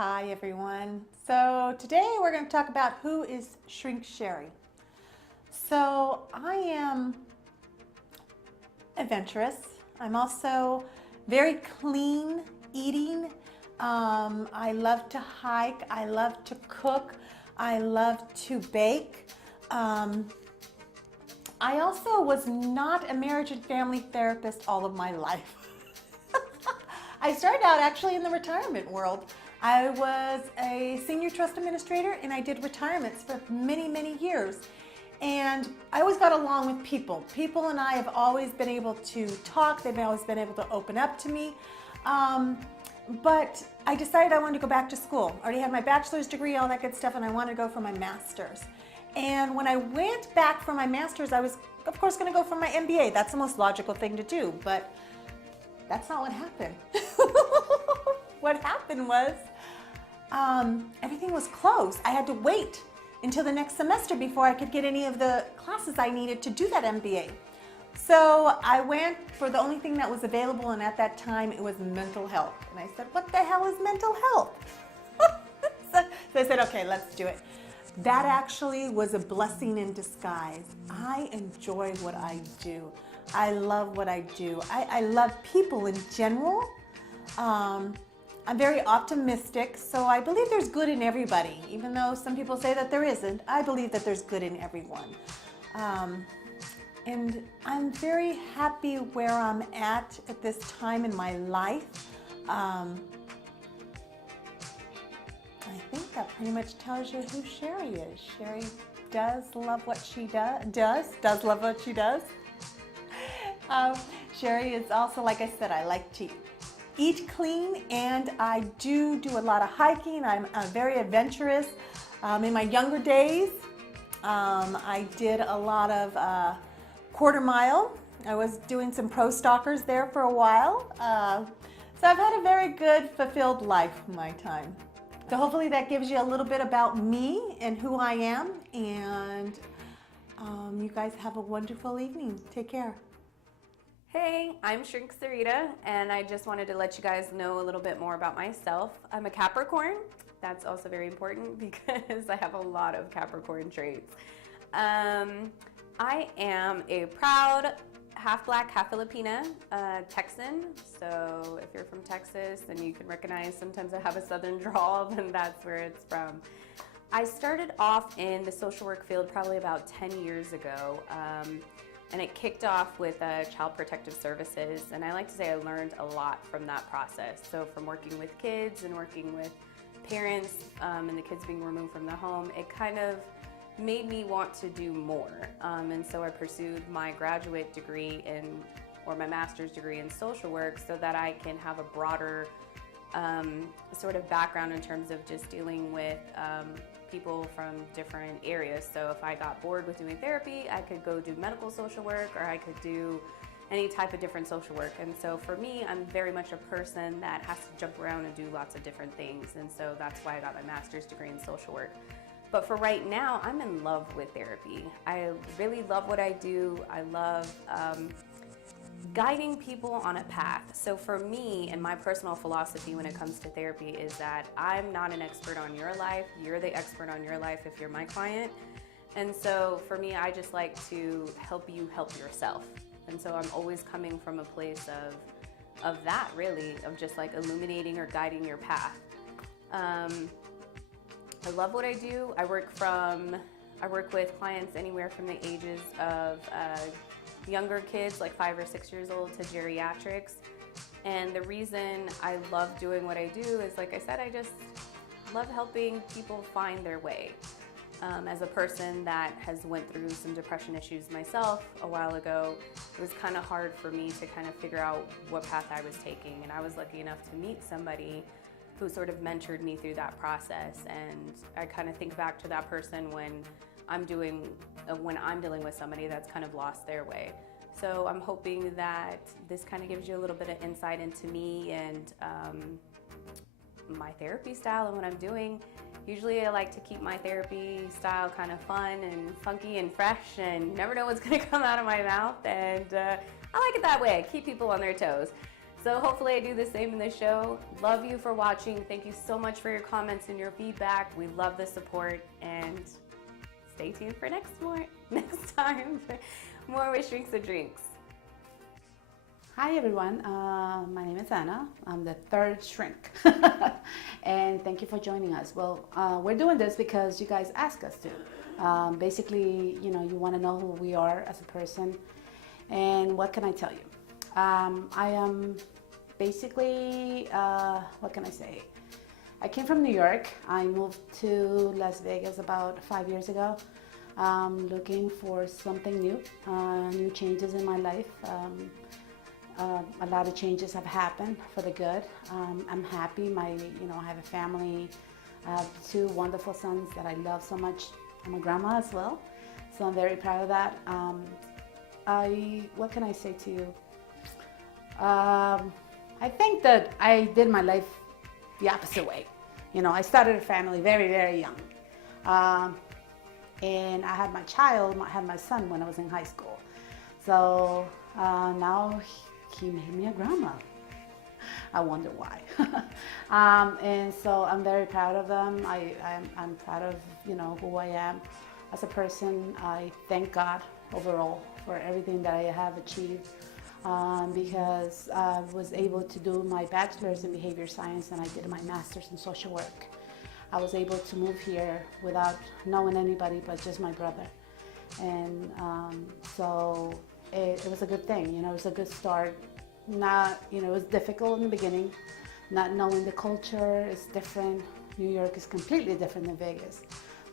Hi everyone. So today we're going to talk about who is Shrink Sherry. So I am adventurous. I'm also very clean eating. I love to hike. I love to cook. I love to bake. I also was not a marriage and family therapist all of my life. I started out actually in the retirement world. I was a senior trust administrator and I did retirements for many, many years. And I always got along with people. People and I have always been able to talk. They've always been able to open up to me. But I decided I wanted to go back to school. I already had my bachelor's degree, all that good stuff, and I wanted to go for my master's. And when I went back for my master's, I was, of course, going to go for my MBA. That's the most logical thing to do, but that's not what happened. What happened was everything was closed. I had to wait until the next semester before I could get any of the classes I needed to do that MBA. So I went for the only thing that was available, and at that time it was mental health. And I said, what the hell is mental health? So I said, okay, let's do it. That actually was a blessing in disguise. I enjoy what I do. I love what I do. I love people in general. I'm very optimistic, so I believe there's good in everybody. Even though some people say that there isn't, I believe that there's good in everyone. And I'm very happy where I'm at this time in my life. I think that pretty much tells you who Sherry is. Sherry does love what she does love what she does. Sherry is also, like I said, I like to eat clean, and I do a lot of hiking. I'm very adventurous. In my younger days, I did a lot of quarter mile. I was doing some pro stalkers there for a while. So I've had a very good, fulfilled life in my time. So hopefully that gives you a little bit about me and who I am, and you guys have a wonderful evening. Take care. Hey, I'm Shrink Sarita, and I just wanted to let you guys know a little bit more about myself. I'm a Capricorn. That's also very important because I have a lot of Capricorn traits. I am a proud half black, half Filipina Texan. So if you're from Texas, then you can recognize sometimes I have a southern drawl, then that's where it's from. I started off in the social work field probably about 10 years ago. And it kicked off with Child Protective Services, and I like to say I learned a lot from that process. So from working with kids and working with parents and the kids being removed from the home, it kind of made me want to do more. And so I pursued my graduate degree or my master's degree in social work so that I can have a broader sort of background in terms of just dealing with people from different areas. So if I got bored with doing therapy, I could go do medical social work, or I could do any type of different social work. And so for me, I'm very much a person that has to jump around and do lots of different things. And so that's why I got my master's degree in social work. But for right now, I'm in love with therapy. I really love what I do. I love guiding people on a path. So for me, and my personal philosophy when it comes to therapy is that I'm not an expert on your life. You're the expert on your life if you're my client. And so for me, I just like to help you help yourself. And so I'm always coming from a place of that, really, of just like illuminating or guiding your path. I love what I do. I work with clients anywhere from the ages of younger kids, like 5 or 6 years old, to geriatrics. And the reason I love doing what I do is, like I said, I just love helping people find their way. As a person that has went through some depression issues myself a while ago, it was kind of hard for me to kind of figure out what path I was taking. And I was lucky enough to meet somebody who sort of mentored me through that process. And I kind of think back to that person when I'm dealing with somebody that's kind of lost their way. So I'm hoping that this kind of gives you a little bit of insight into me and my therapy style and what I'm doing. Usually I like to keep my therapy style kind of fun and funky and fresh, and you never know what's going to come out of my mouth, and I like it that way. I keep people on their toes. So hopefully I do the same in the show. Love you for watching. Thank you so much for your comments and your feedback. We love the support, and stay tuned for next time for more Wish Drinks and Drinks. Hi everyone, my name is Anna. I'm the third shrink, and thank you for joining us. Well, we're doing this because you guys asked us to. Basically, you want to know who we are as a person, and what can I tell you? I am basically, what can I say? I came from New York. I moved to Las Vegas about 5 years ago, looking for something new, new changes in my life. A lot of changes have happened for the good. I'm happy. I have a family. I have 2 wonderful sons that I love so much. I'm a grandma as well, so I'm very proud of that. What can I say to you? I think that I did my life the opposite way. I started a family very, very young, and I had my son when I was in high school. So now he made me a grandma. I wonder why. And so I'm very proud of them. I'm proud of who I am as a person. I thank God overall for everything that I have achieved, because I was able to do my bachelor's in behavior science and I did my master's in social work. I was able to move here without knowing anybody but just my brother, and so it was a good thing. It was a good start. It was difficult in the beginning, not knowing the culture is different. New York is completely different than Vegas,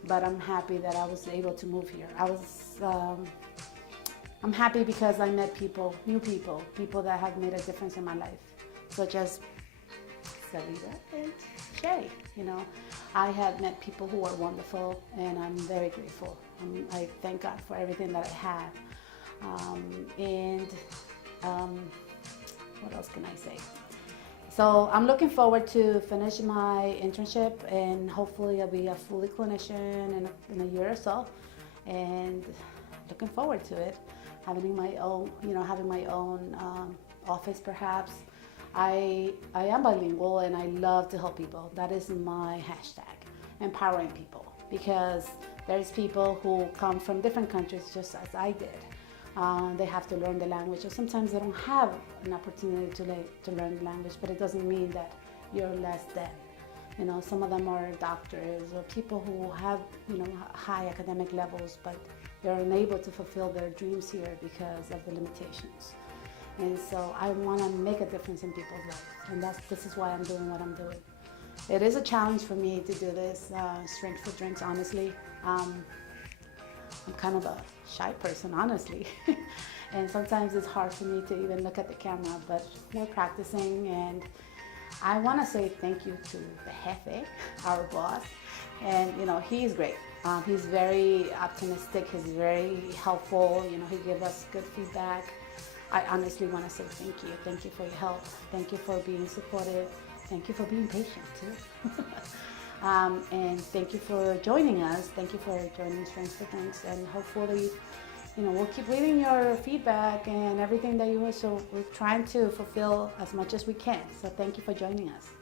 but I'm happy that I was able to move here. I'm happy because I met new people that have made a difference in my life, such as Sarita and Shay. I have met people who are wonderful, and I'm very grateful. I thank God for everything that I have. What else can I say? So I'm looking forward to finish my internship, and hopefully I'll be a fully clinician in a year or so, and looking forward to it. Having my own office perhaps. I am bilingual and I love to help people. That is my hashtag, empowering people, because there's people who come from different countries just as I did. They have to learn the language, or sometimes they don't have an opportunity to learn the language, but it doesn't mean that you're less than. Some of them are doctors or people who have high academic levels, but they're unable to fulfill their dreams here because of the limitations. And so I want to make a difference in people's lives, and this is why I'm doing what I'm doing. It is a challenge for me to do this, Strength for Drinks, honestly. I'm kind of a shy person, honestly. And sometimes it's hard for me to even look at the camera, but we're practicing, and I want to say thank you to the Jefe, our boss, and he's great. He's very optimistic, he's very helpful, he gives us good feedback. I honestly want to say thank you for your help, thank you for being supportive, thank you for being patient too. And thank you for joining us, thank you for joining Strength for Drinks, and hopefully we'll keep reading your feedback and everything that you wish. So we're trying to fulfill as much as we can. So thank you for joining us.